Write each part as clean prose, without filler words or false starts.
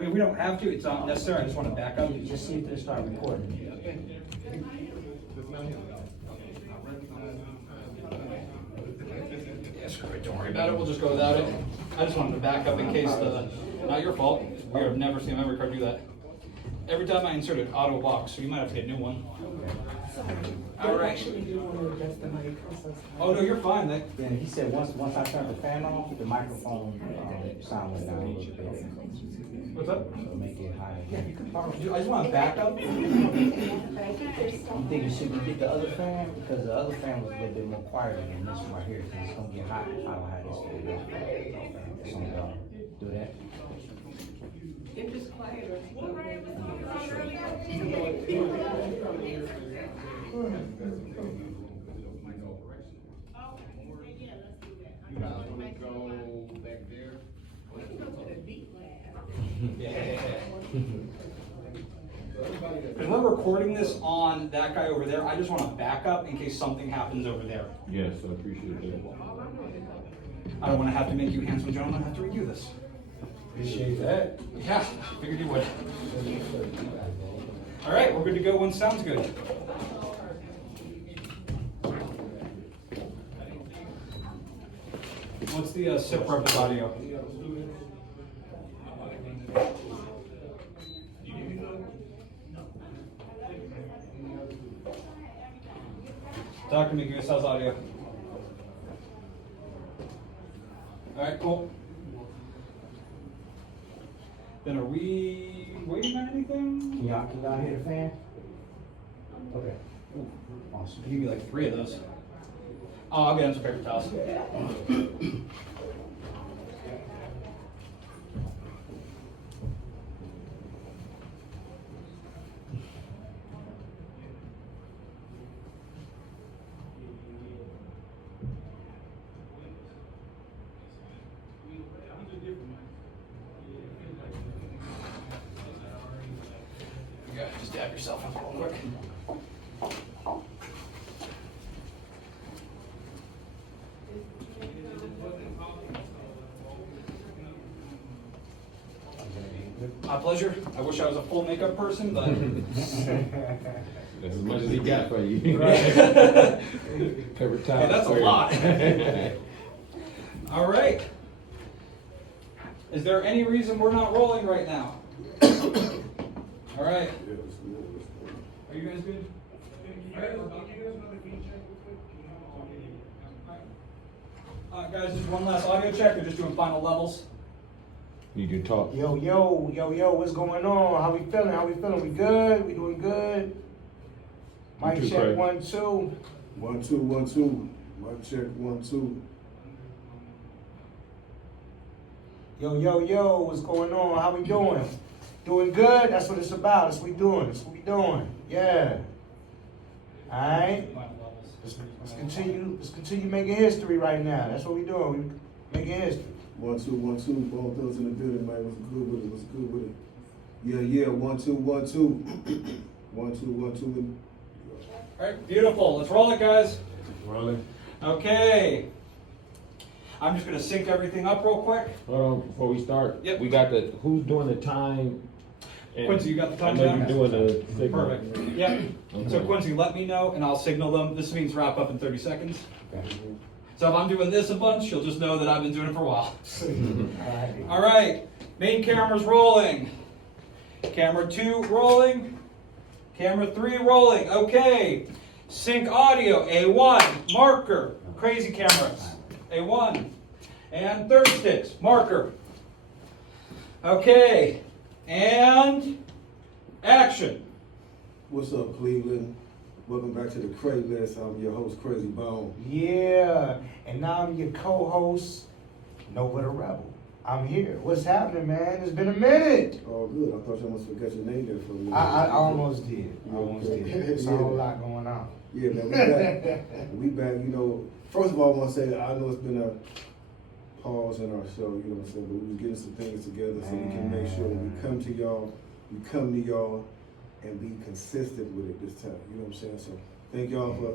I mean, we don't have to, it's not necessary, I just want to back up. Just see if they start recording. Yeah, screw it, don't worry about it, we'll just go without it. I just wanted to back up in case not your fault, it's weird, I've never seen a memory card do that. Every time I insert it, auto locks, so you might have to get a new one. All right. Oh, no, you're fine. Yeah, he said once I turn the fan off, the microphone sound went down a little bit. What's up? So make it higher. I just want to back up. You think you should get the other fan? Because the other fan was a little bit more quieter than this one right here. Because it's going to get hot if I don't have this fan on. So do that. If it's quieter. Because we're recording this on that guy over there, I just want to back up in case something happens over there. Yes, I appreciate that. I don't want to have to make you handsome gentlemen have to redo this. Appreciate that. Yeah, figured you would. All right, we're good to go when sounds good. What's the SIP rep audio? Talk to me, give us how's audio. All right, cool. Then are we waiting on anything? Can y'all hear the fan? Okay. Ooh, awesome. Give me like 3 of those. Oh, I'll get them some paper towels. You gotta just dab yourself up real quick. My pleasure. I wish I was a full makeup person, but That's as much as he got for you. Paper towel. hey, that's a lot. All right. Is there any reason we're not rolling right now? All right. Are you guys good? Guys, just one last audio check. We're just doing final levels. You can talk. Yo, what's going on? How we feeling? We good? We doing good? Mic You too, check, Kray. 1, 2. 1 2 1 2. Mic check 1 2. Yo, what's going on? How we doing? Doing good? That's what it's about. That's what we doing. Yeah. All right. Final levels. Let's continue making history right now. That's what we doing. We making history. 1 2 1 2. Both those in the building, man. What's good with it? What's good with it? Yeah. 1 2 1 2. 1 2 1 2. All right, beautiful. Let's roll it, guys. Rolling. Okay. I'm just gonna sync everything up real quick. Hold on, before we start. Yep. We got who's doing the time? And Quincy, you got the time I know down? you're doing the signal. Perfect. Yep. So Okay. Quincy, let me know and I'll signal them. This means wrap up in 30 seconds. So if I'm doing this a bunch, you'll just know that I've been doing it for a while. All right. Main camera's rolling. Camera 2 rolling. Camera 3 rolling. Okay. Sync audio. A1. Marker. Krayzie cameras. A1. And third sticks. Marker. Okay. And action. What's up, Cleveland? Welcome back to the Kray list. I'm your host, Krayzie Bone. Yeah. And now I'm your co-host, Nova the Rebel. I'm here. What's happening, man? It's been a minute. Oh, good. I thought you almost forgot your name there for a minute. I almost did. Okay. It's a whole lot going on. Yeah, man, we back. We back. You know, first of all, I want to say that I know it's been a pause in our show. You know what I'm saying? But we was getting some things together so we can make sure when we come to y'all, and be consistent with it this time. You know what I'm saying? So thank y'all for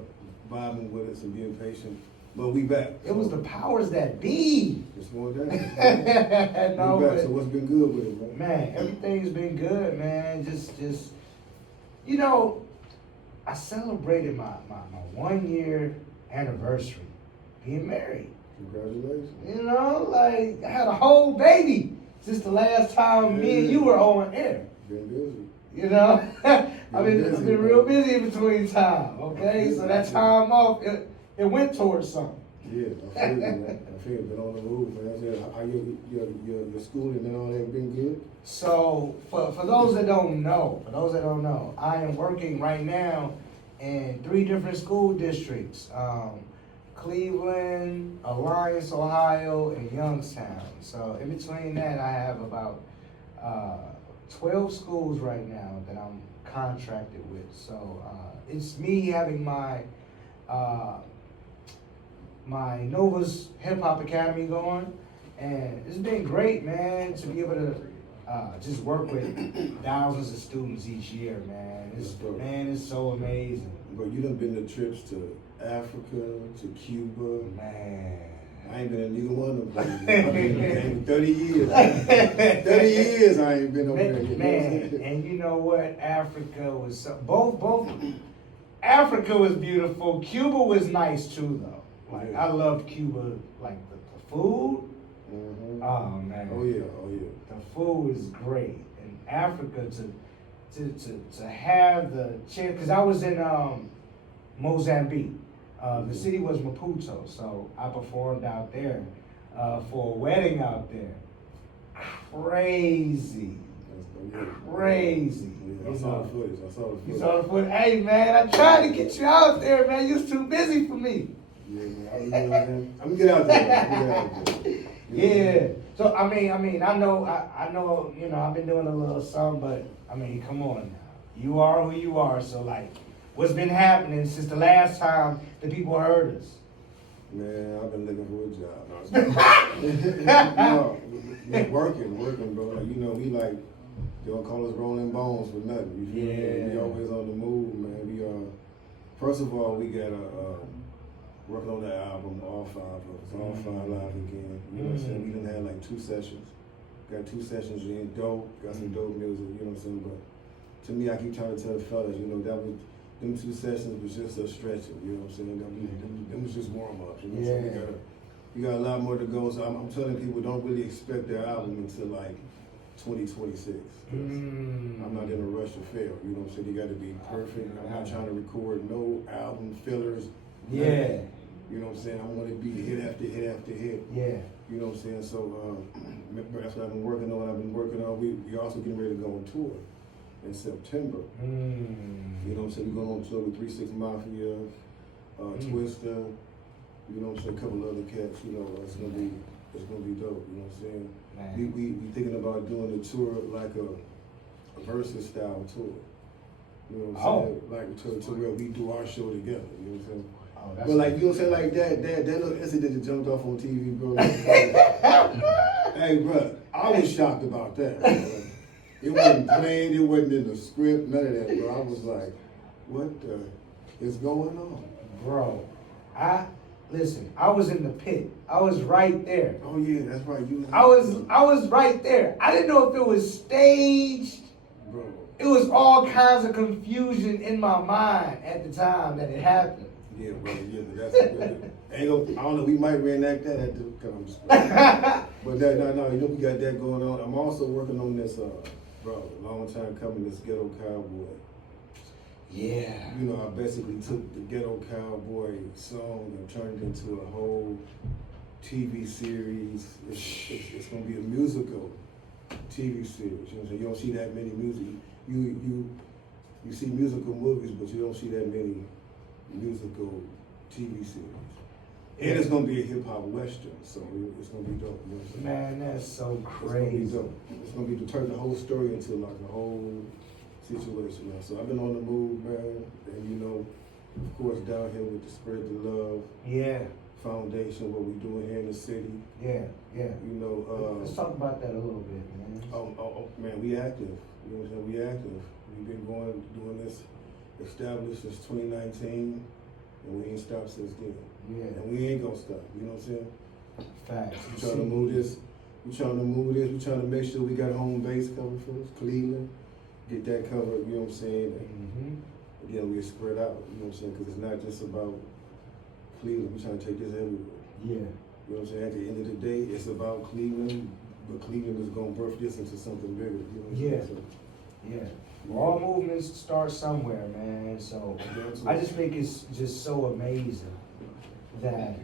vibing with us and being patient. But we back. It was the powers that be. It's going down. No, we back. but- So what's been good with it, man? Man, everything's been good, man. Just, you know, I celebrated my 1 year anniversary being married. Congratulations. You know, like I had a whole baby since the last time me and you were on air. Been busy. You know, I've busy, been real busy in between time. Okay, so that time off, it went towards something. Yeah, I feel you, man. I feel it. Been on the move, man. I said, how your schooling and all that been good? So for those that don't know, I am working right now in 3 different school districts: Cleveland, Alliance, Ohio, and Youngstown. So in between that, I have about 12 schools right now that I'm contracted with. So it's me having my Nova's Hip Hop Academy going, and it's been great, man, to be able to just work with thousands of students each year, man. It's so amazing. But you done been to trips to Africa, to Cuba. Man. I ain't been in neither one of them places. I've been in the game 30 years. 30 years I ain't been over there. You know what I'm Man, saying? and you know what? Africa was both. Africa was beautiful. Cuba was nice too, though. Like I love Cuba, like the food. Mhm. Oh man. Oh yeah, oh yeah. The food is great. In Africa to have the chance, because I was in Mozambique. The city was Maputo, so I performed out there for a wedding out there. Crazy. Crazy. Yeah, I saw the footage. You saw the footage? Hey man, I tried to get you out there, man. You was too busy for me. Yeah, man. I'm gonna get out there. Yeah. So I mean, I know, you know, I've been doing a little something, but I mean, come on now. You are who you are. So like, what's been happening since the last time the people heard us? Man, I've been looking for a job. No, working, bro. Like, you know, we like, they don't call us Rolling Bones for nothing. You feel me? We always on the move, man. We first of all, we got working on that album, all 5 of us, all 5 live again. You know what I'm saying? We done had like 2 sessions. Got 2 sessions in, dope, got some dope music, you know what I'm saying? But to me, I keep trying to tell the fellas, you know, them 2 sessions was just a stretching, you know what I'm saying? Them was just warm-ups, you know what I'm saying? We got a lot more to go, so I'm telling people, don't really expect their album until like 2026. I'm not in a rush to fail, you know what I'm saying? You got to be perfect. I'm not trying to record no album fillers. Yeah. You know what I'm saying? I want to be hit after hit after hit. Yeah. You know what I'm saying? So that's what I've been working on. We also getting ready to go on tour in September. You know what I'm saying? We're going on tour with 3 6 Mafia, Twister. You know what I'm saying? A couple other cats. You know, it's gonna be dope. You know what I'm saying? We thinking about doing a tour like a versus style tour. You know what I'm saying? Like to where we do our show together. You know what I'm saying? But like, you know what I'm saying, like that little incident that jumped off on TV, bro. Hey, bro, I was shocked about that. Bro. It wasn't planned, it wasn't in the script, none of that, bro. I was like, what the is going on? Bro, listen, I was in the pit. I was right there. Oh yeah, that's right. I was right there. I didn't know if it was staged. Bro. It was all kinds of confusion in my mind at the time that it happened. Yeah, bro. Yeah, that's I don't know. We might reenact that at the. But no. You know we got that going on. I'm also working on this, bro. Long time coming. This Ghetto Cowboy. Yeah. You know, I basically took the Ghetto Cowboy song and turned it into a whole TV series. It's gonna be a musical TV series. You know what I'm saying? You don't see that many music. You see musical movies, but you don't see that many musical TV series. And it's gonna be a hip hop western, so it's gonna be dope. You know what I'm saying? Man, that's so It's crazy. gonna be dope. It's gonna be to turn the whole story into like a whole situation, man. So I've been on the move, man, and you know, of course, down here with the Spread the Love Foundation, what we doing here in the city. Yeah. You know, Let's talk about that a little bit, man. Oh, man, we active. You know what I'm saying? We active. We've been doing this established since 2019, and we ain't stopped since then. Yeah. And we ain't gonna stop, you know what I'm saying? Facts. We trying to move this, we trying to make sure we got home base covered for us, Cleveland, get that covered, you know what I'm saying? Mm-hmm. And then we spread out, you know what I'm saying? Cause it's not just about Cleveland, we trying to take this everywhere. Yeah. You know what I'm saying? At the end of the day, it's about Cleveland, but Cleveland is gonna birth this into something bigger, you know what I'm Yeah. saying? Yeah. All movements start somewhere, man. So I just think it's just so amazing that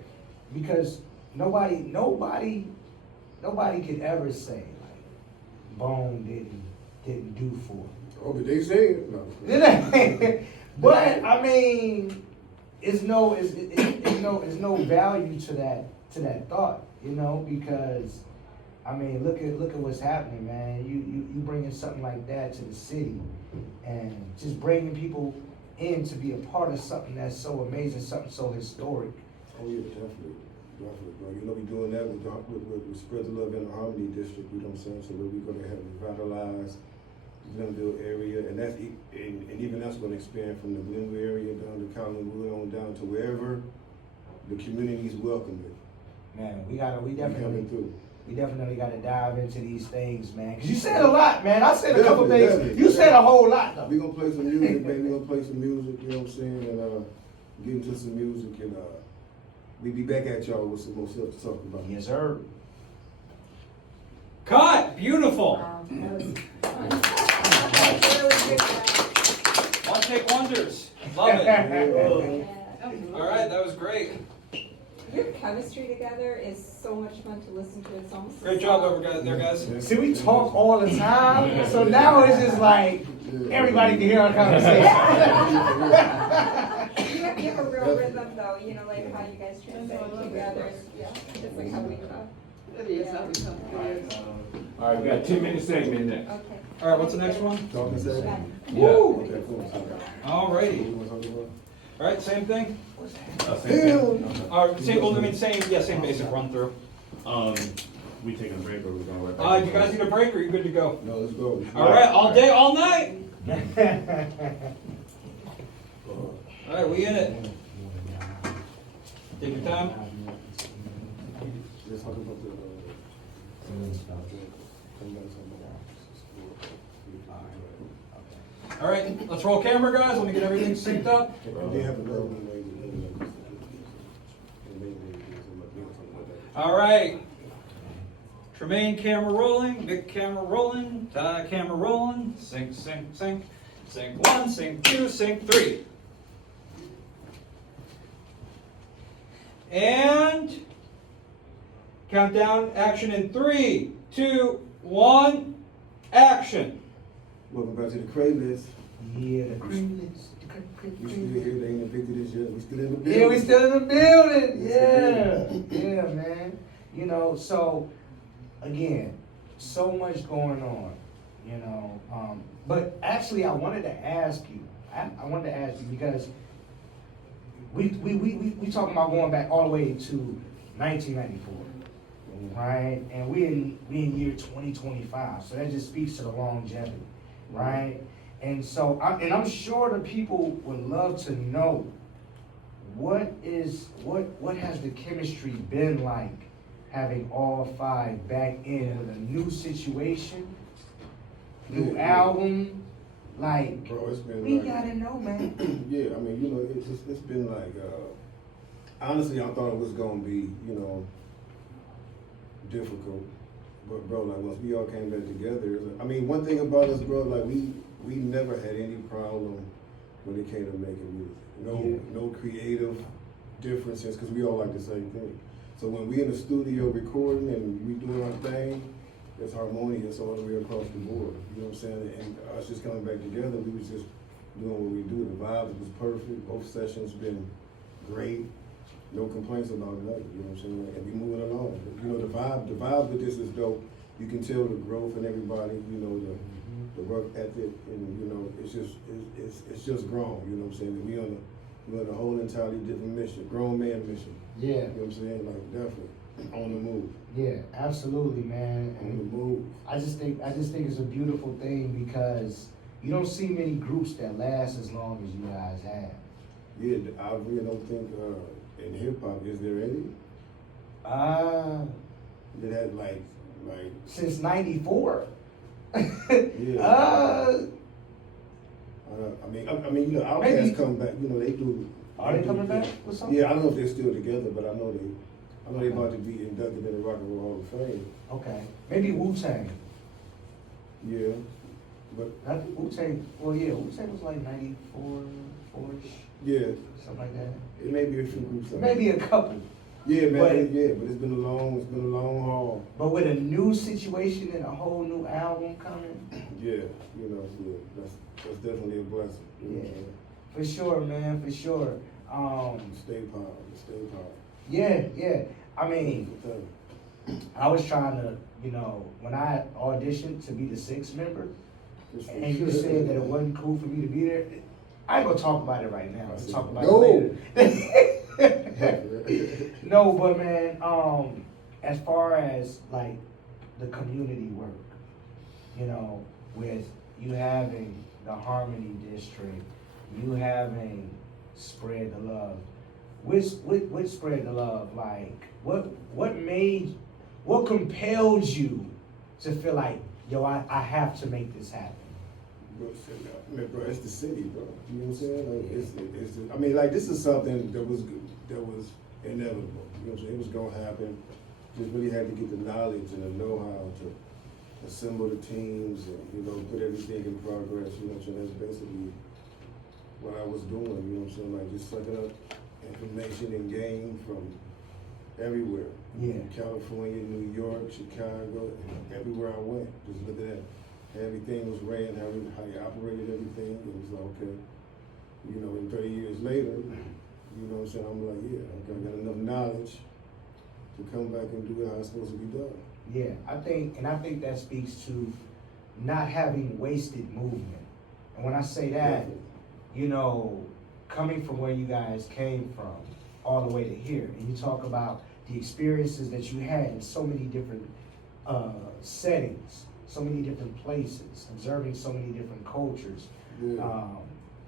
because nobody could ever say like Bone didn't do for it. Oh, but they say it, no. But I mean, it's no value to that thought, you know, because I mean, look at what's happening, man. You bringing something like that to the city, and just bringing people in to be a part of something that's so amazing, something so historic. Oh yeah, definitely, bro. You know we doing that with Spread the Love in the Harmony District. You know what I'm saying? So we're gonna have revitalized Glenville area, and even that's gonna expand from the Glenville area down to Collinwood on down to wherever the community's welcome it. Man, we definitely coming through. We definitely got to dive into these things, man. Cause you said a lot, man. I said a couple Definitely. things. You said a whole lot, though. We gonna play some music, baby. We gonna play some music. You know what I'm saying? And get into some music, and we be back at y'all with some more stuff to talk about. Yes, sir. Cut! Beautiful! Wow, that was really good. One take wonders. Love it. Yeah. All right, that was great. Your chemistry together is so much fun to listen to. It's almost Great job over there, guys. See, we talk all the time, so now it's just like everybody can hear our conversation. You have a real rhythm, though. You know, like how you guys translate together. Yeah, it's like how we talk. It is how we come together. All right, we got a 2-minute segment next. Okay. All right, what's the next one? Talking segment? Yeah. Okay, cool. All righty. You wanna talk about? All right, same thing? Hell. All right, same basic run through. We taking a break or we going right back? You guys need a break or you good to go? No, let's go. All right, all day, all night. All right, we in it. Take your time. Let's talk about the. All right, let's roll camera, guys. Let me get everything synced up. They have another one. All right. Tremaine camera rolling, Vic camera rolling, Ty camera rolling. Sync, sync, sync. Sync 1, sync 2, sync 3. And countdown action in 3, 2, 1, action. Welcome back to the Kray list. Yeah, the craziness. We still here, they ain't evicted us yet. We still in the building. Yeah, we still in the building. Yes, Yeah, man. You know, so again, so much going on. You know, but actually, I wanted to ask you. I wanted to ask you because we talking about going back all the way to 1994, right? And we in year 2025, so that just speaks to the longevity, right? And so, I'm sure the people would love to know what has the chemistry been like having all five back in with a new situation, new album, like. Bro, it's been We like, gotta know, man. yeah, I mean, you know, it's been like, honestly, I thought it was gonna be, you know, difficult. But bro, like once we all came back together, I mean, one thing about us, bro, like we never had any problem when it came to making music. No creative differences, because we all like the same thing. So when we in the studio recording and we doing our thing, it's harmonious all the way across the board. You know what I'm saying? And us just coming back together, we was just doing what we do. The vibes was perfect. Both sessions been great. No complaints about nothing. You know what I'm saying? And we moving along. You know, the vibe with this is dope. You can tell the growth in everybody. You know, the work ethic, and you know, it's just grown. You know what I'm saying? We on a whole entirely different mission, grown man mission. Yeah. You know what I'm saying? Like definitely on the move. Yeah, absolutely, man. On the And move. I just think it's a beautiful thing because you don't see many groups that last as long as you guys have. Yeah, I really don't think in hip hop, is there any that had like Since '94. yeah? I mean, you know, Maybe. Outkast come back. You know, they do. Are they coming back with something? Yeah, I don't know if they're still together, but I know they about to be inducted in the Rock and Roll Hall of Fame. Okay. Maybe Wu-Tang. Yeah, but I think Wu-Tang, well, yeah, Wu-Tang was like 94, 4-ish, yeah, something like that. it may be a few groups. Maybe a couple. Yeah, man. but- But it's been a long haul. But with a new situation and a whole new album coming, Yeah, you know, yeah, that's definitely a blessing. You know what I'm saying? for sure, man, for sure. Stay power. Yeah. I mean, That's the thing. I was trying to, you know, when I auditioned to be the sixth member, and you said that it wasn't cool for me to be there, I ain't gonna talk about it right now. Let's talk about it later. No, but man, as far as like the community work, you know, with you having the Harmony District, you having Spread the Love, which Spread the Love, like what compelled you to feel like, yo, I have to make this happen? Bro, it's the city, bro. You know what I'm saying? Like, it's I mean, like, this is something that was inevitable. You know what I'm saying? It was gonna happen. Just really had to get the knowledge and the know-how to assemble the teams and, you know, put everything in progress. You know what I'm saying? That's basically what I was doing. You know what I'm saying? Like, just sucking up information and game from everywhere. Yeah. California, New York, Chicago, everywhere I went. Just looking at everything was ran, how you operated everything. It was like, okay, you know, and 30 years later, you know what I'm saying, I'm like, yeah, I got enough knowledge to come back and do it how it's supposed to be done. Yeah, I think that speaks to not having wasted movement. And when I say that, Definitely. you know, coming from where you guys came from all the way to here, and you talk about the experiences that you had in so many different settings, so many different places, observing so many different cultures, Yeah.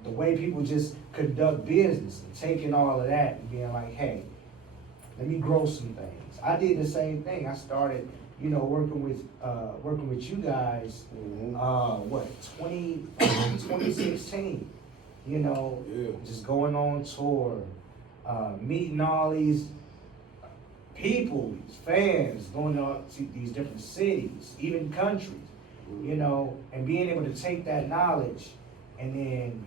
the way people just conduct business, and taking all of that and being like, hey, let me grow some things. I did the same thing. I started, you know, working with you guys, Mhm. 2016, you know, Yeah. just going on tour, meeting all these people, these fans, going out to these different cities, even countries, you know, and being able to take that knowledge and then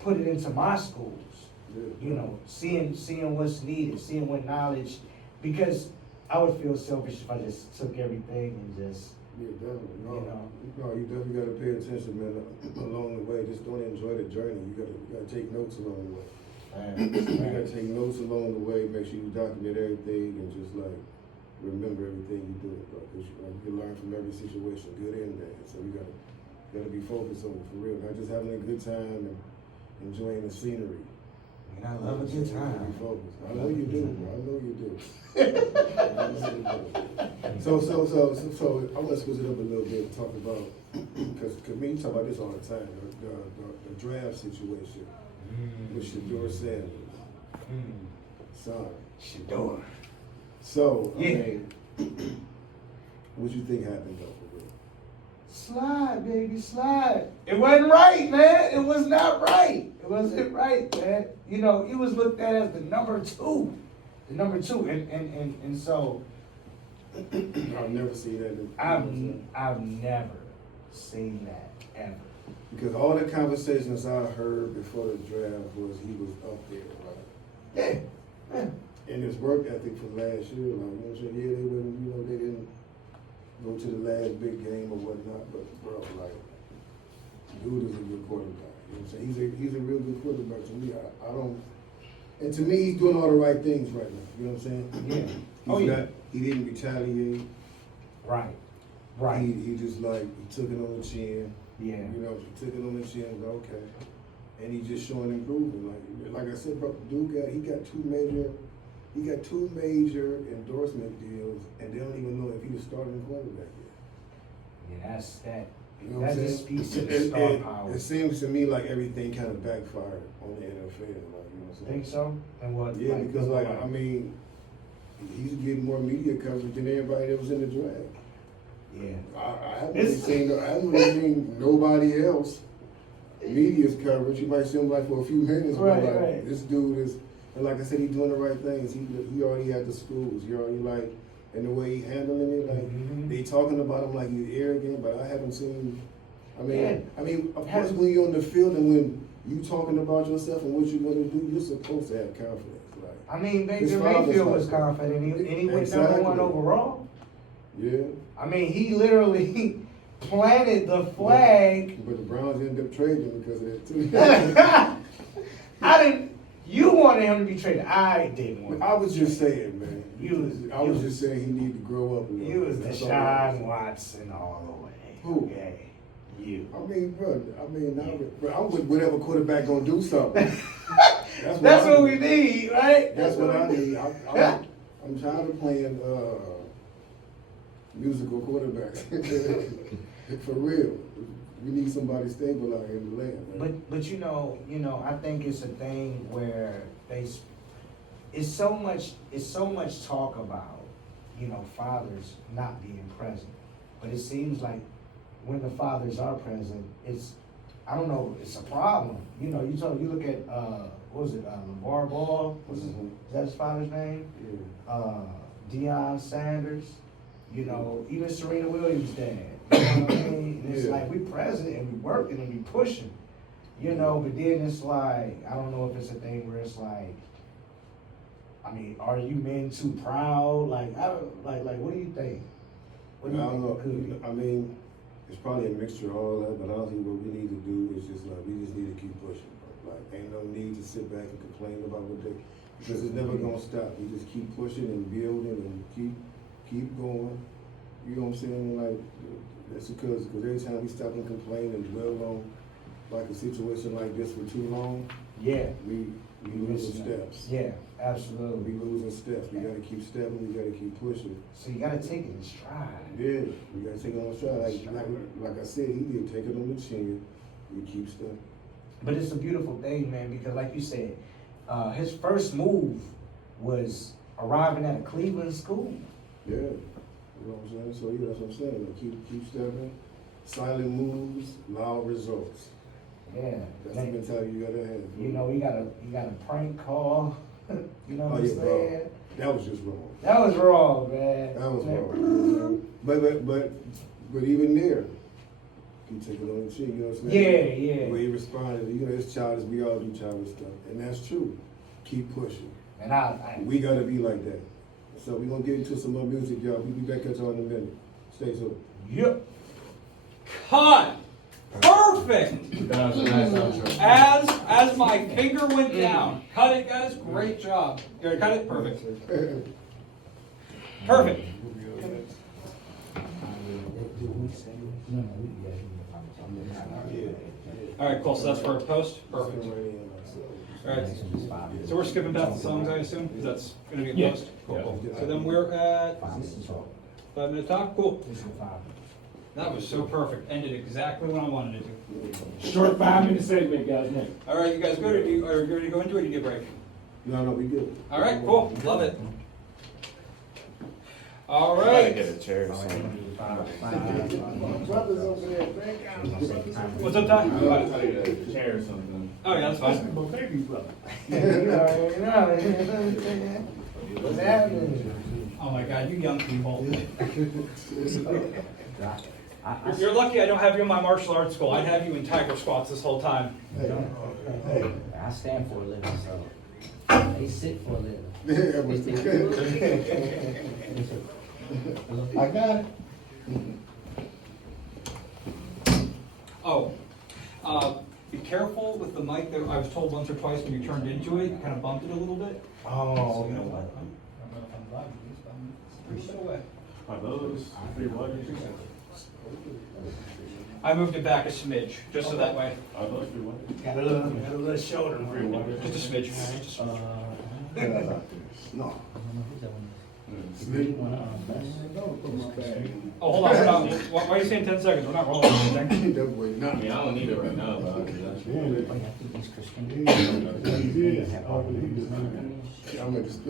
put it into my schools, Yeah. you know, seeing what's needed, seeing what knowledge, because I would feel selfish if I just took everything and just, Yeah, definitely. No, You know. no, you definitely gotta pay attention, man, along the way. Just don't enjoy the journey. You gotta take notes along the way. You gotta take notes along the way, make sure you document everything and just like remember everything you do, bro. Cause you can learn from every situation, good and bad. So you gotta be focused on it for real. Not just having a good time and enjoying the scenery. and I love a good Be time. focused. I know you do, bro. I know you do. So I want to switch it up a little bit and talk about, because me, you talk about this all the time, the draft situation with Shador Sanders, son. Shador. So, Yeah. I mean, what you think happened though, for real? Slide, baby, slide. It wasn't right, man. It was not right. It wasn't right, man. You know, he was looked at as the number two. The number two. And so I've never seen that. I've never seen that ever. Because all the conversations I heard before the draft was he was up there, right? Yeah. And his work ethic from last year, like, you know what I'm saying? Yeah, they wouldn't, you know, they didn't go to the last big game or whatnot, but bro, like, dude is a good quarterback. You know what I'm saying? He's a real good quarterback to me. I don't, and to me, he's doing all the right things right now. You know what I'm saying? Yeah. He didn't retaliate. Right. Right. He just like, he took it on the chin. Yeah. You know, he took it on the chin, was okay. And he's just showing improvement. Like I said, bro, dude he got two major endorsement deals, and they don't even know if he was starting quarterback yet. Yeah, that's that. You know what I'm That saying? just speaks to the star power. It seems to me like everything kind of backfired on the NFL. Like, you know what I'm saying? Think so? And what? Yeah, because like I mean, he's getting more media coverage than everybody that was in the draft. Yeah. I haven't really seen nobody else media's coverage. You might see him like for a few minutes, but Right, like right. this dude is, and like I said, he's doing the right things. He already had the schools. He already like, and the way he handling it, like Mhm. they talking about him like he's arrogant, but I haven't seen. I mean, Yeah. of course, when you're on the field and when you talking about yourself and what you're gonna do, you're supposed to have confidence. Like, I mean, His Baker father's Mayfield like was that. confident, and he went Exactly. #1 overall. yeah. I mean, he literally planted the flag. But the Browns ended up trading him because of that too. I didn't. You wanted him to be traded. I didn't want. I was just saying, man. You I was just saying he needed to grow up a little. You was That's all I Deshaun was Watson all the way. Who? Okay. You. I mean, bro. I'm with whatever quarterback gonna do something. That's I what we need. need, right? That's what I need. I'm tired of playing musical quarterbacks. For real. We need somebody stable out here in the land, man. But you know, I think it's a thing where it's so much talk about, fathers not being present. But it seems like when the fathers are present, I don't know, it's a problem. You look at what was it, LeVar Ball? Is that his father's name? Yeah. Deion Sanders. Even Serena Williams' dad. You know what I mean? And it's Yeah. like we present and we working and we pushing. But then it's like, I don't know if it's a thing where it's like, I mean, are you men too proud? Like, what do you think? I don't know. I mean, it's probably a mixture of all that, but honestly, what we need to do is just like, we just need to keep pushing. Bro. Like, ain't no need to sit back and complain about what they, because it's never gonna stop. We just keep pushing and building and keep going. You know what I'm saying? Like, that's because every time we stop and complain and dwell on like a situation like this for too long, Yeah. we losing steps. Yeah, absolutely. We losing steps. We gotta keep stepping. We gotta keep pushing. So you gotta take it in stride. Yeah, we gotta take it on stride. Like I said, he did take it on the chin. We keep stepping. But it's a beautiful thing, man, because like you said, his first move was arriving at a Cleveland school. Yeah, you know what I'm saying? So yeah, that's what I'm saying. Like, keep stepping. Silent moves, loud results. Yeah. That's the mentality you gotta have. He got a prank call. You know what I'm yeah, saying? bro. That was just wrong. That was wrong, man. That was wrong. But even there, he took it on the chin. You know what I'm saying? Yeah. The way he responded, it's childish. We all do childish stuff, and that's true. Keep pushing. And We gotta be like that. So we're gonna get into some more music, y'all. We'll be back at y'all in a minute. Stay tuned. Yep. Cut. Perfect. That was a nice outro. As my finger went down. Cut it, guys. Great job. You already cut it? Perfect. Perfect. All right, cool. So that's for a post. Perfect. All right. So we're skipping past the songs, I assume, because that's going to be a post. Cool. So then we're at 5 minute talk. Cool. That was so perfect. Ended exactly when I wanted it to. Short 5-minute segment, guys. All right, you guys good? Are you ready to go into it? Or do you need a break? No, we good. All right, cool. Love it. All Gotta right. get a chair or something. Brothers over there, man. What's up, Ty? I gotta tell you a chair or something. Oh yeah, that's fine. What's happening? Oh my God, you young people. You're lucky I don't have you in my martial arts school. I'd have you in tiger squats this whole time. I stand for a living, so they sit for a living. I got it. Oh, be careful with the mic. There, I was told once or twice when you turned into it, you kind of bumped it a little bit. Oh, you know no. what? I don't know if I'm vibing these, but I'm pretty away. Are those free water? I moved it back a smidge, just so that way. Are those free water? Got a little shoulder. Free water. Just a smidge. Just a smidge. No. Oh, hold on, we're not, why are you saying 10 seconds? We're not rolling anything. That way, I not mean, I don't need it right now, but I can just. Oh, yeah, I think these Christian. I'm gonna just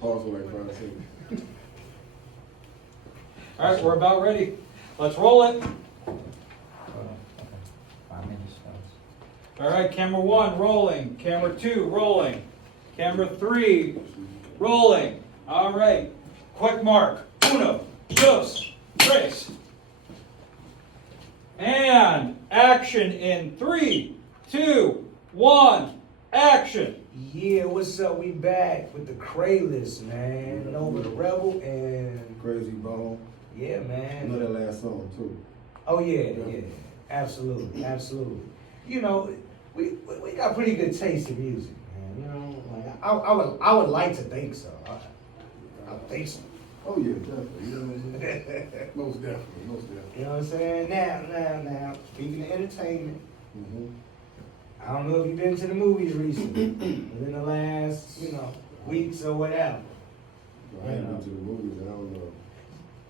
pause for like 5 seconds. All right, we're about ready. Let's roll it. 5 minutes, fellas. All right, camera 1 rolling, camera 2 rolling, camera 3 rolling. All right, quick mark. 1, 2, 3. And action in 3, 2, 1, action. Yeah, what's up? We back with the Kray list, man. And over the Rebel and Krayzie Bone. yeah, I know man. that last song too. Oh yeah, absolutely. You know, we got pretty good taste in music, man. You know, like I would like to think so. I think so. Oh yeah, definitely. You know what I'm saying? Most definitely. You know what I'm saying? Now, speaking of entertainment, Mm-hmm. I don't know if you've been to the movies recently, within the last, weeks or whatever. I ain't been to the movies and I don't know.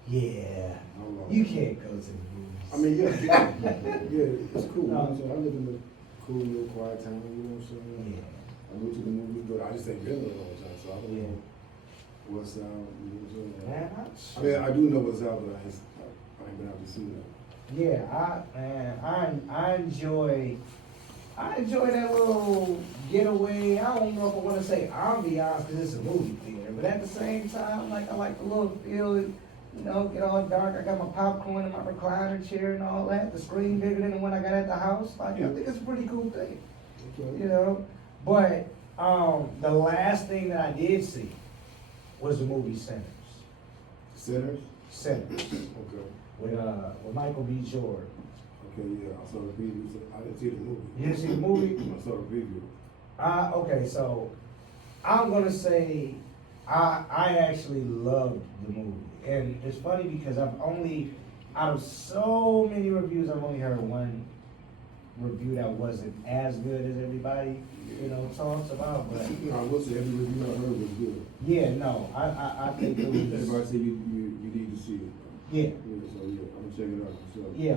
Yeah, How long. you can't go to the movies. I mean, yeah, it's cool. You know No. what I'm saying? I live in a cool little quiet town, you know what I'm saying? Yeah. I go to the movies, but I just ain't been there a long time, so I don't know what's out, you know what I'm saying? Man, I mean, I do know what's out, but I ain't been out to see that. I enjoy that little getaway. I don't know if I want to say ambiance because it's a movie theater, but at the same time, like I like the little feeling, get all dark. I got my popcorn in my recliner chair and all that. The screen bigger than the one I got at the house. Like I think it's a pretty cool thing, Okay. But the last thing that I did see was the movie Sinners. Sinners? Sinners Okay. with Michael B. Jordan. Okay, yeah, I saw the preview. I didn't see the movie. You didn't see the movie? I saw the preview. Okay, so I'm gonna say I actually loved the movie, and it's funny because I've only, out of so many reviews, I've only heard one review that wasn't as good as everybody talks about. But I will say every review I heard was good. yeah, no, I think it was Everybody said you need to see it. yeah. So yeah, I'm gonna check it out. So. Yeah,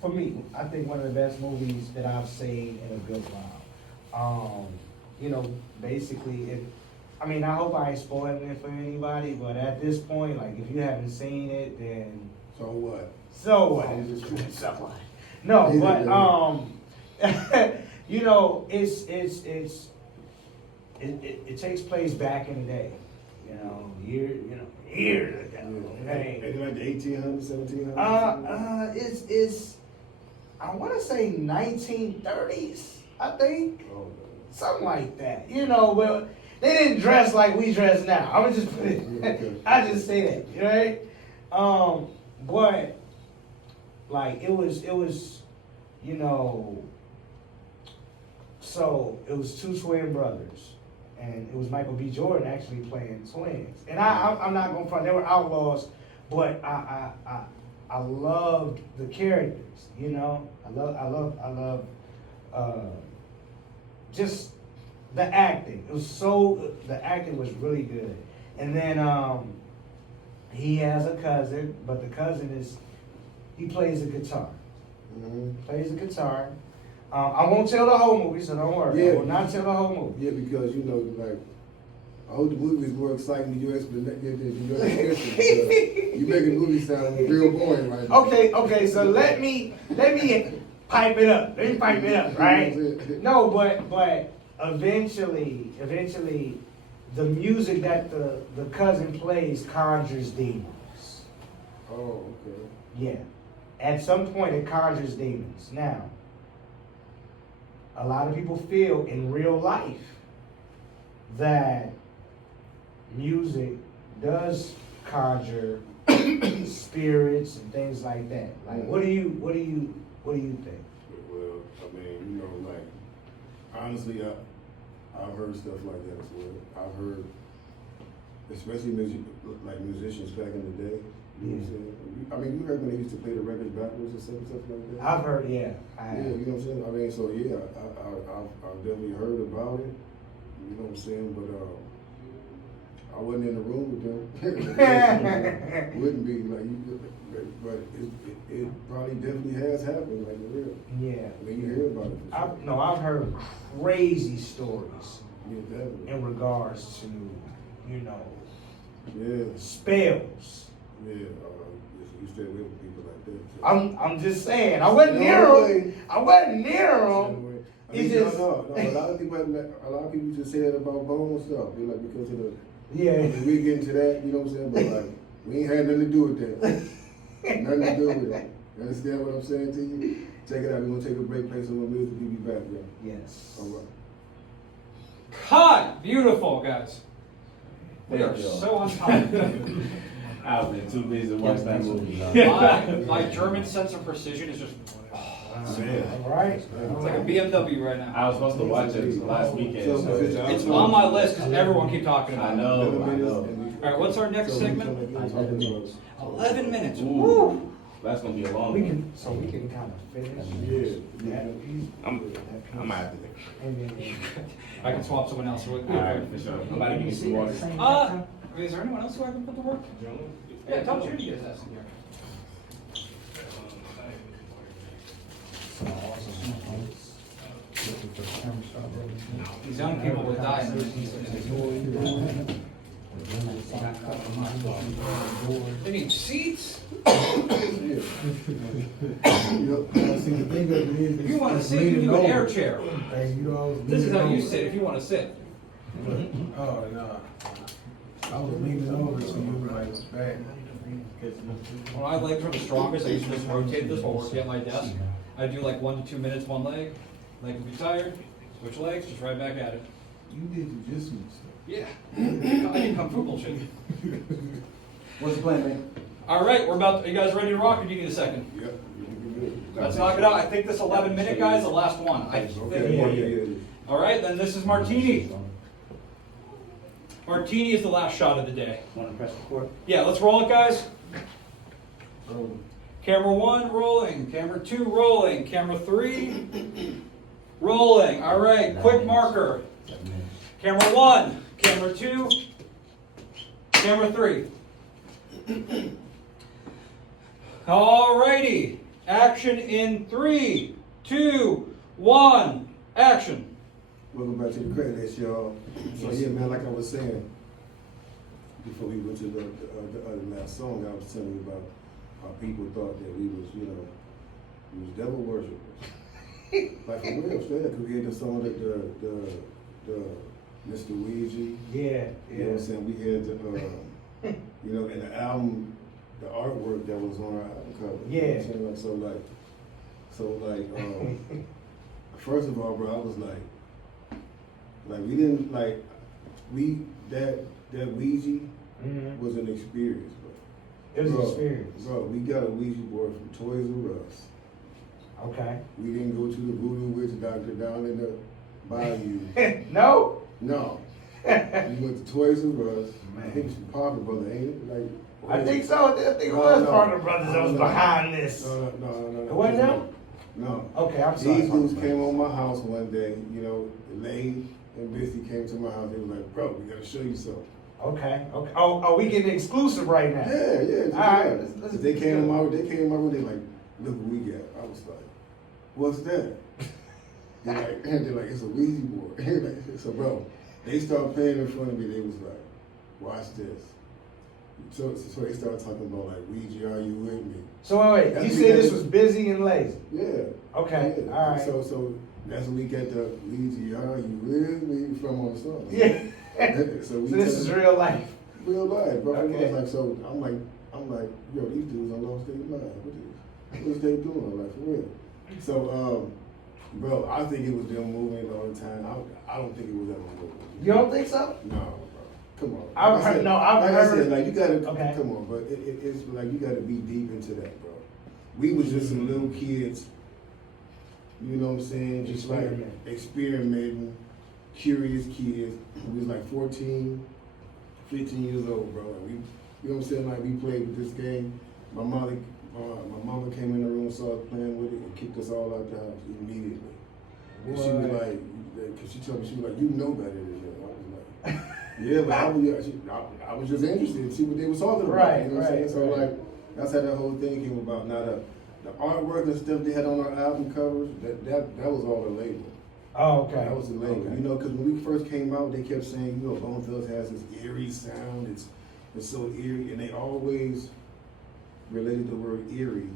for me, I think one of the best movies that I've seen in a good while. Basically, I hope I ain't spoiling it for anybody, but at this point, like, if you haven't seen it, then So what? so what? I'm just kidding. So what? No, but it takes place back in the day, years ago. Okay. Maybe like the 1800s, 1700s? It's I want to say 1930s, I think, Oh, something like that. Well, they didn't dress like we dress now. I would just put it. Okay. I just say that, right? But like it was, so it was two twin brothers, and it was Michael B. Jordan actually playing twins. And I'm not gonna front; they were outlaws, but I loved the characters. I love just the acting. The acting was really good. And then he has a cousin, but the cousin he plays the guitar. Mm-hmm. Plays the guitar. I won't tell the whole movie, so don't worry. Yeah. I will not tell the whole movie. Yeah, because like, I hope the movie is more exciting than your explanation. You making the movie sound real boring right now. Okay, so let me pipe it up. Let me pipe it up, right? No, but eventually, the music that the cousin plays conjures demons. Oh, okay. Yeah. At some point, it conjures demons. Now, a lot of people feel in real life that music does conjure spirits and things like that. Like, what do you think? Well, like, honestly, I've heard stuff like that as well. I've heard, especially musicians back in the day. You know what I'm saying? You heard when they used to play the records backwards and stuff like that? I've heard, yeah. Yeah, you know what I'm saying? So yeah, I've definitely heard about it. You know what I'm saying? But I I wasn't in the room with them. Wouldn't be like you, but it probably definitely has happened, like for real. Yeah. When you hear about it. I've heard crazy stories Yeah, definitely. in regards to, you know, Yeah, spells. yeah. You stay with people like that. too. I'm just saying, I wasn't near them. I wasn't near them. I mean, It's just- no. A lot of people just say that about bone stuff. They're like, because of the. Yeah. We get into that, you know what I'm saying? But like, we ain't had nothing to do with that. Nothing to do with it. You understand what I'm saying to you? Check it out. We're gonna take a break, play some more music, we'll be back, y'all. Yes. All right. Cut! Beautiful, guys. We are Thank you. so on time. I've been too busy to watch that movie. My German sense of precision is just, All right. it's like a BMW right now. I was supposed to watch it last weekend. So It's on my list because everyone keep talking I about it. know. All right, what's our next segment? 11 minutes. 11 minutes. Ooh. Woo! That's gonna be a long We one. can, so we can kind of finish. Yeah. I'm gonna have to. And then. I can swap someone else. All right, for sure. I'm about to give you some water. Is there anyone else who I can put to work? Yeah, tell Judy to get his ass in here. These young people will die in these. They need seats. You If you want to sit, you do an air chair. Hey, you know, I was This is how you leaning sit if you want to sit. over. Oh, no. I was leaning over so you like back. When my legs were the strongest, I used to just rotate this while working at my desk. I'd do like 1 to 2 minutes, one leg. Leg would be tired, switch legs, just right back at it. You did jujitsu and stuff. Yeah. I did kung fu bullshit. What's the plan, man? All right, are you guys ready to rock or do you need a second? Yep. Let's knock it out. I think this 11-minute guy is the last one. Okay, yeah. All right, then this is Martini. Martini is the last shot of the day. Want to press record? Yeah, let's roll it, guys. Camera 1 rolling. Camera 2 rolling. Camera 3 rolling. All right, quick marker. Camera 1, camera 2, camera 3. All righty. Action in 3, 2, 1. Action. Welcome back to the credit list, y'all. So yeah, man, like I was saying, before we went to the last song, I was telling you about how people thought that we was, we was devil worshippers. Like for real, straight up, because we had some of the Mr. Ouija. Yeah, You know what I'm saying? We had the, and the album, the artwork that was on our album cover. Yeah. You know what I'm saying? So like, first of all, bro, I was like we didn't, like, that Ouija was an experience, bro. It was an Bro, experience. Bro, we got a Ouija board from Toys R Us. Okay. We didn't go to the voodoo witch doctor down in the bayou. No? No. We went to Toys R Us. I think it's Parker Brother, ain't it? Like, I think so. I think it was Parker Brothers that was behind this. No. It wasn't them? No. Okay, I'm sorry. These dudes came on my house one day, Lane and Bissy came to my house. They were like, bro, we gotta show you something. Okay. Oh, we getting exclusive right now. Yeah. All right. Let's They came in my room, they like, look what we got. I was like, what's that? They're like, it's a Ouija board. So bro, they started playing in front of me, they was like, watch this. So they started talking about like, Ouija, are you with me? So wait, you said this was busy and lazy. Yeah. Okay, Yeah. all right. So that's when we get the Ouija, are you with me from on the song. Yeah. So this is real life. Real life, bro. Okay. I'm like, yo, these dudes are lost their mind. What's they doing? Like, for real. So, bro, I think it was them moving all the time. I don't think it was ever moving. You don't think so? No, bro. Come on. I've heard. I said, like, you gotta, Okay. come on, but it's like, you gotta be deep into that, bro. We was just some little kids, you know what I'm saying? Just like experimenting, curious kids. We was like 14, 15 years old, bro. And we, you know what I'm saying? Like, we played with this game. My mama came in the room, saw us playing with it, and kicked us all out the house immediately. And she was like, because she told me, she was like, you know better than that. I was like, Yeah, but I was just interested to see what they was talking about. Right, You know what I'm saying? right, So right. like, that's how that whole thing came about. Now the artwork and stuff they had on our album covers, that was all the label. Oh, okay. That was the label. Okay. You know, because when we first came out, they kept saying, you know, Bone Thugs has this eerie sound. It's so eerie, and they always related the word eerie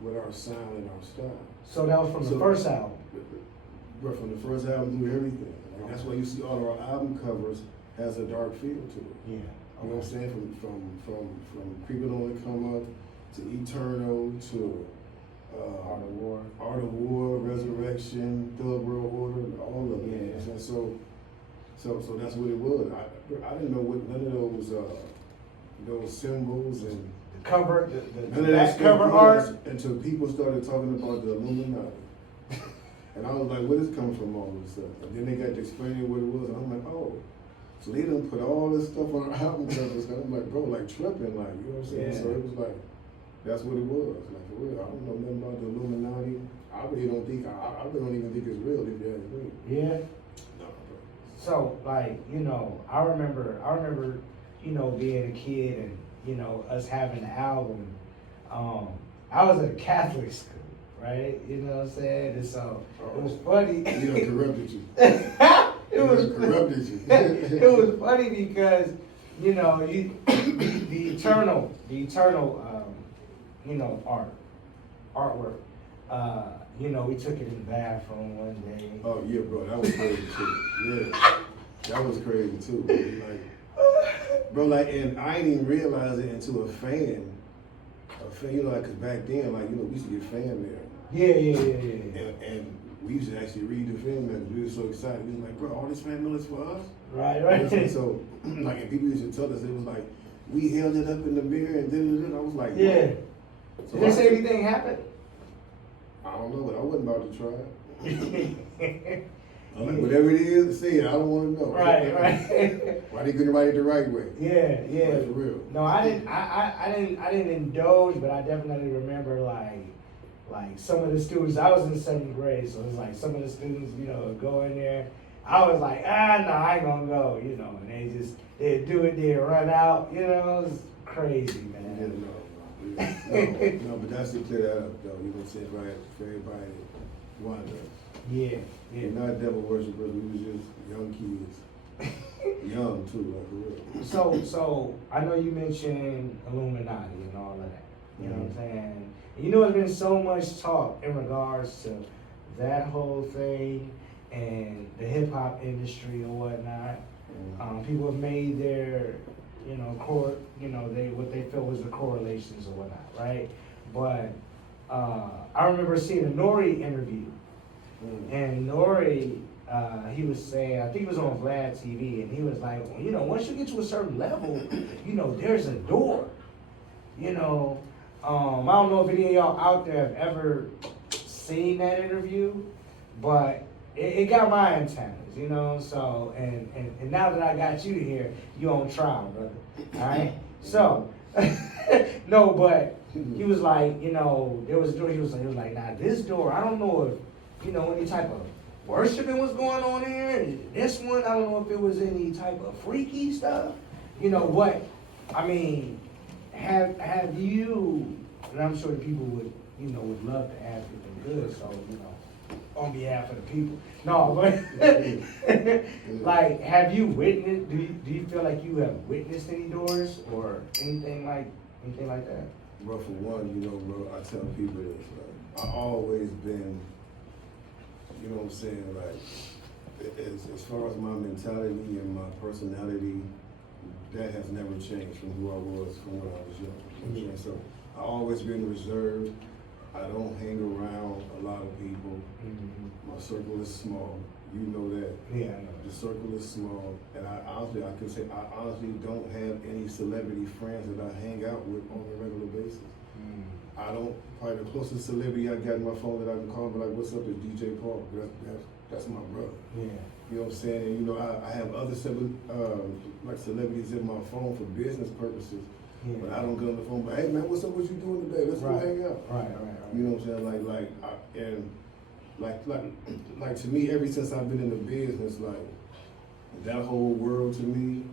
with our sound and our style. So that was from the So- first album. But from the first album through everything. Like, that's why you see all of our album covers has a dark feel to it. Yeah. You know what I'm saying? From Creeping on the Come Up to Eternal to Art of War. Art of War, Resurrection, Thug World Order, and all of it. You know what I'm saying? So that's what it was. I didn't know what none of those symbols and The cover, none the of that back stuff cover was art. until people started talking about the Illuminati. And I was like, where is coming from all this stuff? And then they got to explaining what it was, and I'm like, oh. So they done put all this stuff on our album covers, and I'm like, bro, like tripping, like, you know what I'm saying? Yeah. So it was like, that's what it was. Like, for real, I don't know nothing about the Illuminati. I really don't think, I really don't even think it's real, if you ask me. Yeah. No, bro. So like, you know, I remember, you know, being a kid and, you know, us having the album. I was at a Catholic school, right? You know what I'm saying? And so it was funny. You done corrupted you. It was corrupted you. it was funny because, you know, the eternal, you know, artwork. You know, we took it in the bathroom one day. Oh yeah, bro, that was crazy too. Yeah, that was crazy too. Bro, like, and I didn't even realize it until a fan, you know, like, cause back then, like, you know, we used to get fan mail. Yeah. And we used to actually read the fan mail. We were so excited. We was like, bro, all this fan mail is for us. Right. And so, like, and people used to tell us, it was like, we held it up in the mirror and then I was like, Yeah. what? Did they say anything happened? I don't know, but I wasn't about to try it. Yeah. I'm like, whatever it is, say it. I don't want to know. Right. Why they couldn't write it the right way? Yeah. Like, for real. No, I didn't indulge, but I definitely remember like some of the students. I was in 7th grade, so it was like some of the students, you know, would go in there. I was like, no, I ain't gonna go, you know, and they'd do it, they'd run out, you know, it was crazy, Yeah, man. no, but that's to clear that up, though. You know what I'm saying? Right, for everybody that wonders. Yeah. We're not devil worshipers. We was just young kids. Young too, like for real. So I know you mentioned Illuminati and all of that. You know what I'm saying? And you know, there's been so much talk in regards to that whole thing and the hip hop industry and whatnot. People have made their, you know, what they feel was the correlations or whatnot, right? But I remember seeing a Nori interview, and Nori, he was saying, I think it was on Vlad TV, and he was like, well, you know, once you get to a certain level, you know, there's a door. You know, I don't know if any of y'all out there have ever seen that interview, but it got my antennas, you know. So, and now that I got you here, you on trial, brother. All right. So, no, but he was like, you know, there was a door. He was like, now this door, I don't know if, you know, any type of worshiping was going on here. And this one, I don't know if it was any type of freaky stuff. You know what? I mean, have you? And I'm sure the people would love to ask if they could. So, you know, on behalf of the people. No, but like, have you witnessed? Do you feel like you have witnessed any doors or anything like that? Bro, for one, you know, bro, I tell people this. Like, I always been, you know what I'm saying, like, as far as my mentality and my personality, that has never changed from who I was from when I was young. You know what I'm saying? So I always been reserved. I don't hang around a lot of people. My circle is small. You know that. Yeah, I know. The circle is small, and I honestly don't have any celebrity friends that I hang out with on a regular basis. I don't. Probably the closest celebrity I got in my phone that I can call and be like, "What's up?" is DJ Paul. That's my brother. Yeah. You know what I'm saying? And you know, I have other like celebrities in my phone for business purposes. Yeah. But I don't get on the phone. But hey, man, what's up? What you doing today? Let's go hang out. Right. You know what I'm saying? Like to me, ever since I've been in the business, like that whole world to me,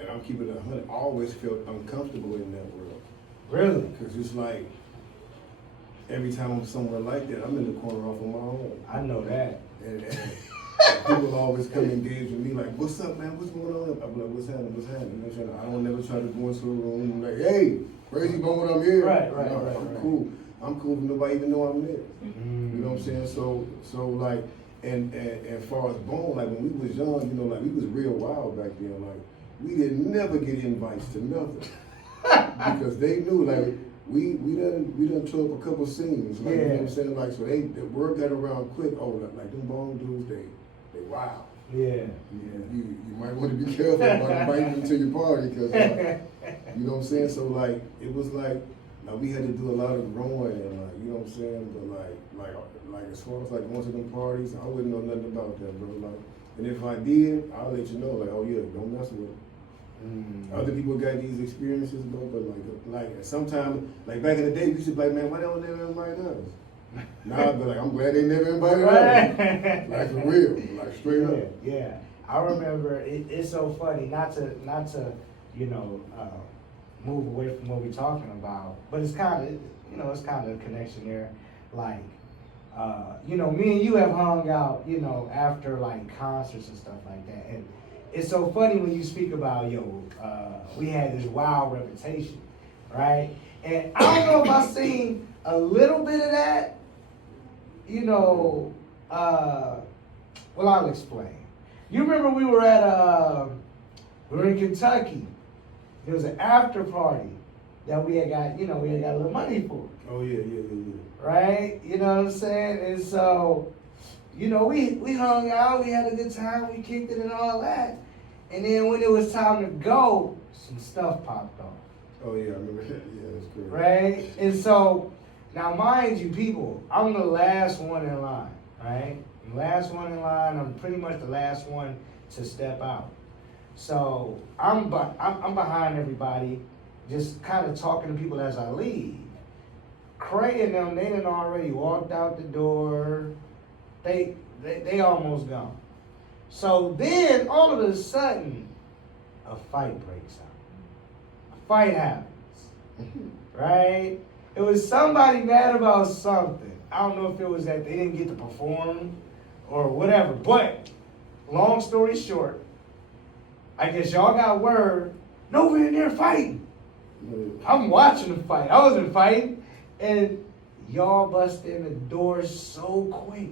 and I'm keeping it 100, I always felt uncomfortable in that world. Really? Because it's like, every time I'm somewhere like that, I'm in the corner off on my own. I know that. And people always come engage with me like, what's up, man? What's going on? I'm like, what's happening? What's happening? You know what I'm saying? I don't never try to go into a room and like, hey, Krayzie Bone, I'm here. Right. I'm cool. I'm cool if nobody even know I'm there. Mm. You know what I'm saying? So like, and far as Bone, like when we was young, you know, like we was real wild back then. Like we didn't never get invites to nothing because they knew like we done tore up a couple scenes. Like, you know what I'm saying? Like so the word got around quick. Oh, like them Bone dudes, they wild. Yeah. You might want to be careful about inviting them to your party because you know what I'm saying. So like it was like we had to do a lot of growing and like you know what I'm saying. But like as far as like going to them parties, I wouldn't know nothing about that, bro. Like, and if I did, I'll let you know. Like, oh yeah, don't mess with them. Other people got these experiences, bro. But like sometimes, like back in the day, we used to be like, man, why don't they never invite us? Now I'd be like, I'm glad they never invited us. Like for real, like straight up. Yeah. I remember it's so funny not to move away from what we're talking about, but it's kind of it's kind of a connection there. Like me and you have hung out after like concerts and stuff like that, and it's so funny when you speak about we had this wild reputation, right? And I don't know if I've seen a little bit of that. Well, I'll explain. You remember we were in Kentucky. There was an after party that we had got a little money for. Oh yeah. Right? You know what I'm saying? And so, we hung out, we had a good time, we kicked it and all that. And then when it was time to go, some stuff popped off. Oh yeah, I remember that. Yeah, that's great. Right? And so, now mind you, people, I'm the last one in line, right? I'm the last one in line. I'm pretty much the last one to step out. So I'm behind everybody, just kind of talking to people as I leave. Kray and them, they done already walked out the door. They almost gone. So then all of a sudden, a fight breaks out. A fight happens, right? It was somebody mad about something. I don't know if it was that they didn't get to perform or whatever. But long story short, I guess y'all got word, no, we're in there fighting. I'm watching them fight. I wasn't fighting. And y'all bust in the door so quick.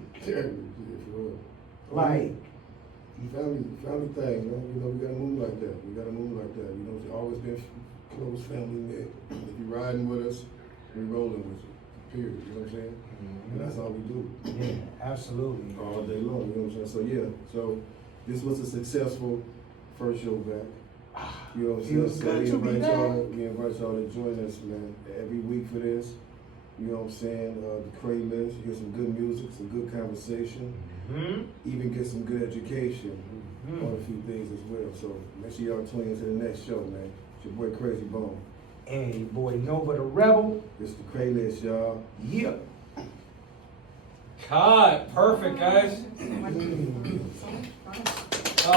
Like, family thing, man. We gotta move like that. It's always been close family knit. If you're riding with us, we're rolling with you. Period. You know what I'm saying? And that's all we do. Yeah, absolutely. All day long. You know what I'm saying? So this was a successful first show back. You know what I'm saying? Feels good to be back. We invite y'all to join us, man, every week for this. You know what I'm saying? The Kray list, you get some good music, some good conversation, even get some good education on a few things as well. So make sure y'all tune into the next show, man. It's your boy Krayzie Bone. And your boy Nova the Rebel. It's the Kray list, y'all. Yeah. Cut. Perfect, guys. Oh,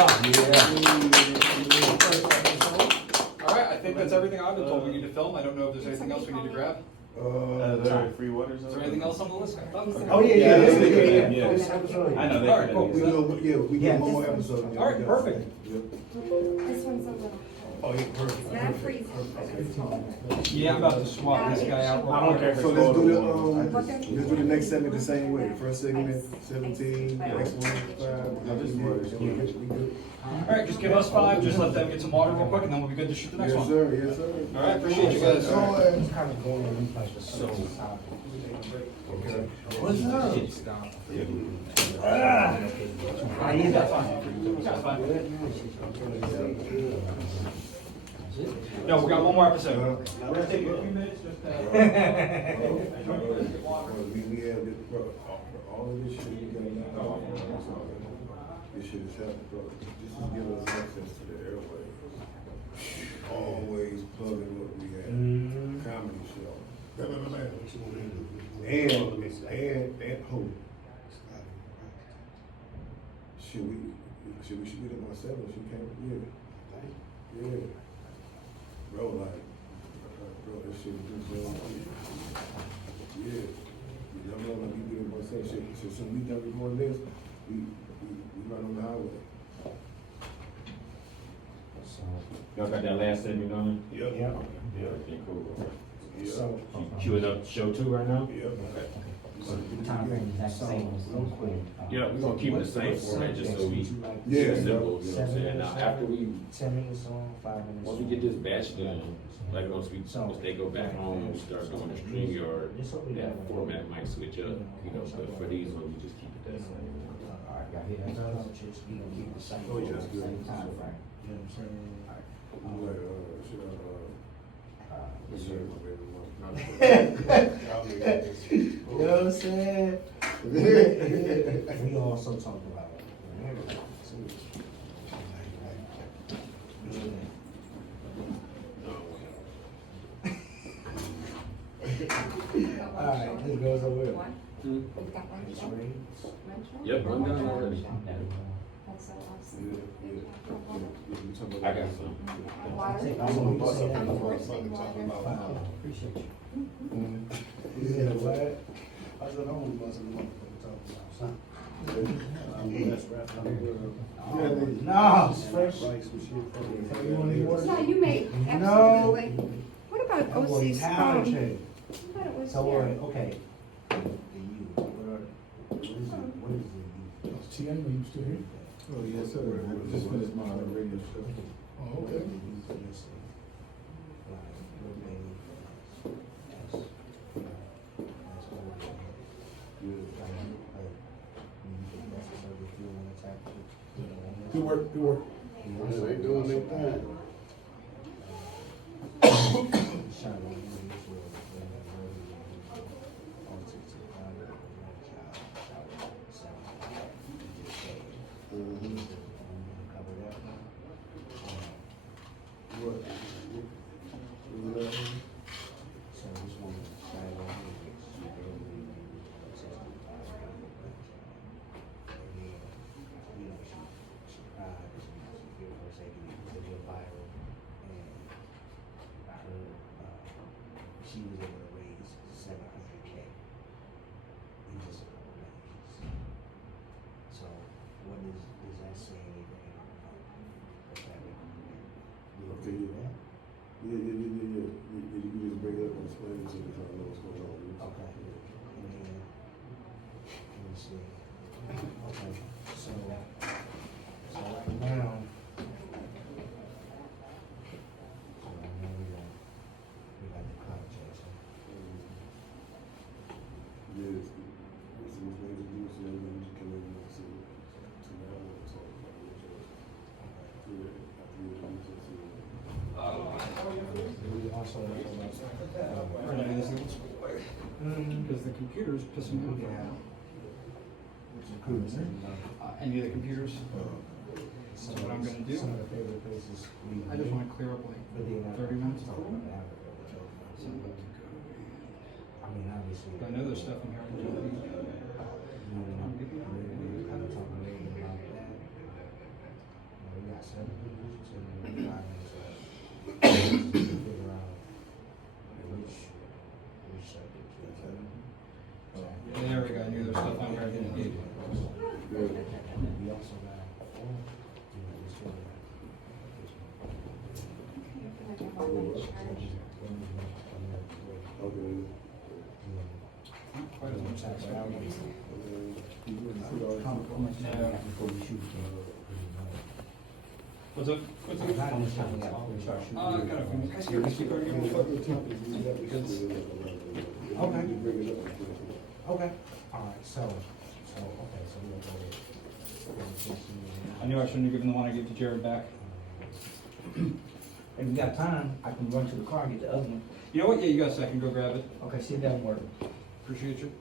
all right, I think that's everything I've been told we need to film. I don't know if there's anything else we need to grab. Free water. Is there anything else on the list? Oh yeah. Yeah. This episode. I know All right, cool. We get one more episode. All right, perfect. Yep. This one's a little. Oh, yeah, perfect. Not freezing, but it's cold. Yeah, I'm about to swap this guy out. I don't care if it's So let's do cold. let's do the next segment the same way. The first segment, 17, next one, 5. We good. All right, just give us 5. Just let them get some water real quick, and then we'll be good to shoot the next Yes, one. sir. Yes, sir. All right, appreciate you guys. It's kind of going in like the soul. Okay. What's up? That's fine. That's fine. No, we got one more episode. We're gonna take a few minutes just to. We have this, bro, all of this shit we got now. This shit is happening, bro. This is giving us access to the airways. Always plugging what we have. Comedy show. And who? Shit, we should get up by 7, she came, yeah. Yeah. Bro, like, bro, that shit was just so, yeah. You never know, like, we get up by 7, shit, so soon we done recording this, we right on the highway. So, Y'all got that last segment on Yep. yeah. Okay, cool. Yeah. So, Queuing up show 2 right now? Yep. so the time frame is that same as the school. Yeah, we're gonna keep it the same format, just so we, Yeah. simple, you know what I'm saying? Now, after we, 10 minutes on, 5 minutes. once we get this batch done, like once they go back home and start doing the string yard, that format might switch up, you know, but for these ones, we just keep it that same. Alright, got here, that's all, just, you know, keep the same, Oh, yeah, that's good. same time frame. You know what I'm saying? I'm like, should I, Yes, sir, sir. my baby mama. You know what I'm saying? We also talked about it. Alright, this goes over here. One? Hmm? We've got one It's show? rain. One show? Yep, I'm done already. That's so awesome. I got some. Water? I'm gonna bust up in the First thing, water. Appreciate you. You said what? I said, I'm gonna bust in the motherfucker talking about something. I'm the best rapper in the world. No, it's fresh. Like some shit from You want any water? No, you made No. absolutely. What about I'm going OC's pound phone? change. I thought it was, So, yeah. okay. The U, what are, what is the U? T, I know you still here. Oh, yes, sir. I just finished my radio show. Oh, okay. Good work, good work. Yeah, they doing their thing. What? She was able to raise $700K in just a couple of days. So, what does that say anything about the fact that Okay, yeah. Yeah. You can just bring it up and explain it so they kind of know what's going on. Okay. And then, let me see. Okay, so right now, we got the contract. Yeah, it's some things to do, so then we can come in and see tomorrow and talk about it. Yeah, after you do this, We also Because the computer's pissing me off. Any of the computers? So what I'm gonna do, Some of the favorite places we. I just wanna clear up like But then 30 minutes talk before. about Africa, which So I'm about to go. I mean, obviously. I know there's stuff in here. You know, we kind of talk a little bit about that. You know, we got 7 minutes, 5 minutes left. Figure out which subjects we can. There we go, I knew there was stuff on here I didn't need. And then we also got, you know, we still got. okay. Quite as much tax value. How much time we have before we shoot? What's up? What's up? Not much time we got before we start shooting. I got a few minutes. Can I speak over here real quick? Okay. You bring it up. Okay. Alright, so we'll go with. I knew I shouldn't have given the one I gave to Jared back. If you got time, I can run to the car and get the other one. You know what? Yeah, you got a second, go grab it. Okay, see if that work. Appreciate you.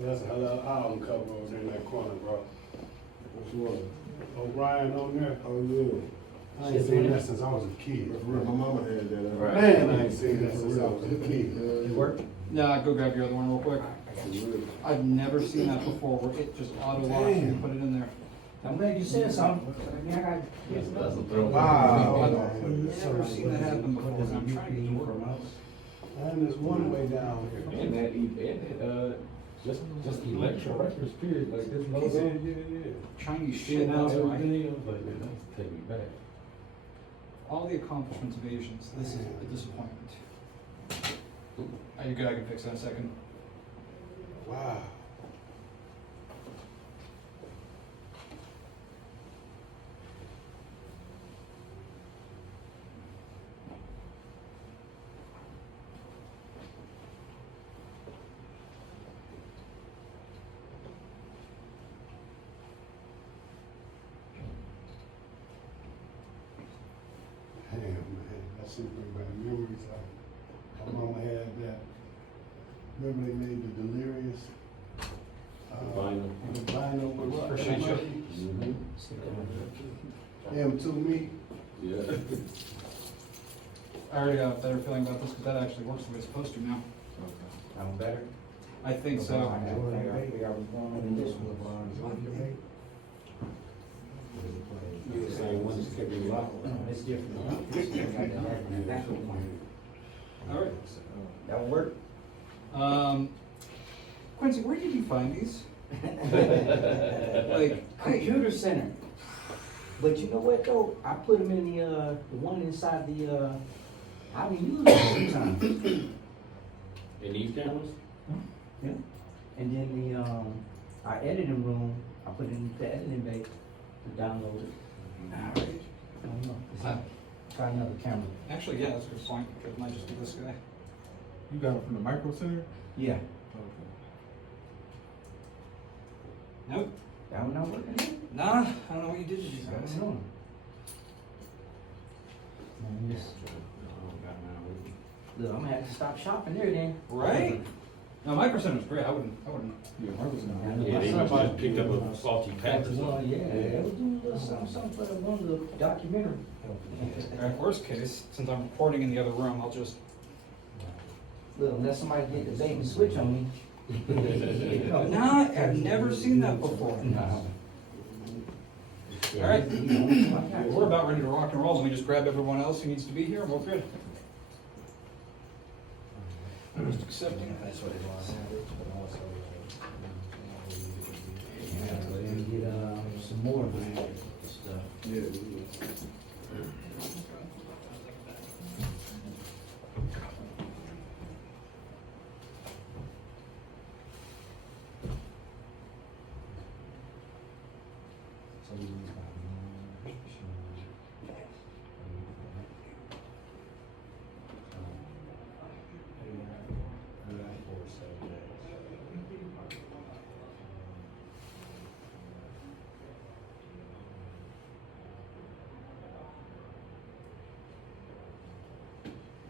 That's a hell of an album cover over there in that corner, bro. Which one? O'Brien on there. Oh, yeah. I ain't seen that since I was a kid. For real, my mama had that. Right. Man, I ain't seen that since I was a kid. It work? Nah, go grab your other one real quick. I've never seen that before, where it just auto locks and you put it in there. I'm glad you said something. I mean, I got. That's a throw. Wow. I've never seen that happen before, and I'm trying to get it to work. And there's one way down here. And that, just electro records, period, like this. Piece of Yeah. Chinese Shit shit, out that's right. everything. I was like, man, that's take me back. All the accomplishments of Asians, this is a disappointment. Are you good? I can fix that in a second. Wow. Damn, man, that shit bring back memories. My mama had that. Remember they made the Delirious? Vinyl. The vinyl with what? Appreciate you. M2 meat. Yeah. I already have a better feeling about this because that actually works the way it's supposed to now. I'm better. I think so. I was born in this one. The same one that's kept me locked. It's different. All right. That will work. Quincy, where did you find these? Like, Computer center. But you know what though? I put them in the one inside the, I didn't use them sometimes. In these cameras? Yeah. And then the, our editing room, I put it in the editing bay to download it. I don't know. Try another camera. actually, yeah, that's a good point. It might just be this guy. You got it from the Micro Center? Yeah. Nope. That one not working here? Nah, I don't know what you did to these I guys. don't know. Man, this- Look, I'm gonna have to stop shopping there then. Right? No, Micro Center was great. I wouldn't. Yeah, Micro Center. Yeah, they must have picked up a faulty pack or That's one, something. yeah, they was doing a little something for the one little documentary. All right, worst case, since I'm recording in the other room, I'll just. Look, unless somebody get the bait and switch on me. Nah, I've never seen that before. No. All right. We're about ready to rock and roll. Let me just grab everyone else who needs to be here, and we're good. I'm just accepting. That's what it was. Let me get some more of that stuff.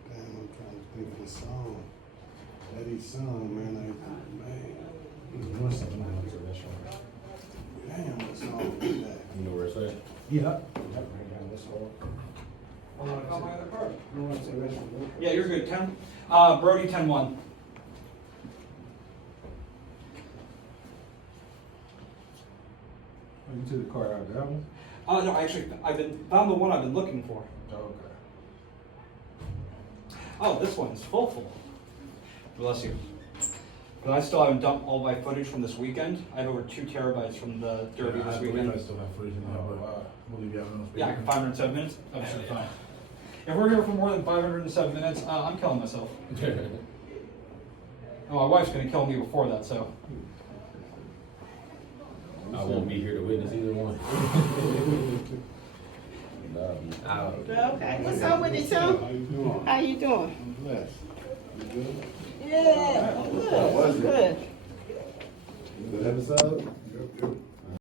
Damn, I'm trying to think of the song. Eddie's song, man. Man. One second, I'm going to the restaurant. Damn, what song is that? You know where it's at? Yeah. Yeah, you're good. 10. Brody, 10-1. Oh, you took the card out of that one? No, actually, found the one I've been looking for. Oh, okay. Oh, this one's full. Bless you. But I still haven't dumped all my footage from this weekend. I have over 2 terabytes from the Derby this weekend. still have footage in there, but we'll leave you out on Yeah, 507 minutes. Absolutely fine. If we're here for more than 507 minutes, I'm killing myself. Oh, my wife's gonna kill me before that, so. I won't be here to witness either one. Okay, what's up with you, Tom? How you doing? How you doing? I'm blessed. You good? Yeah, good, good. Good episode? Yep, yep.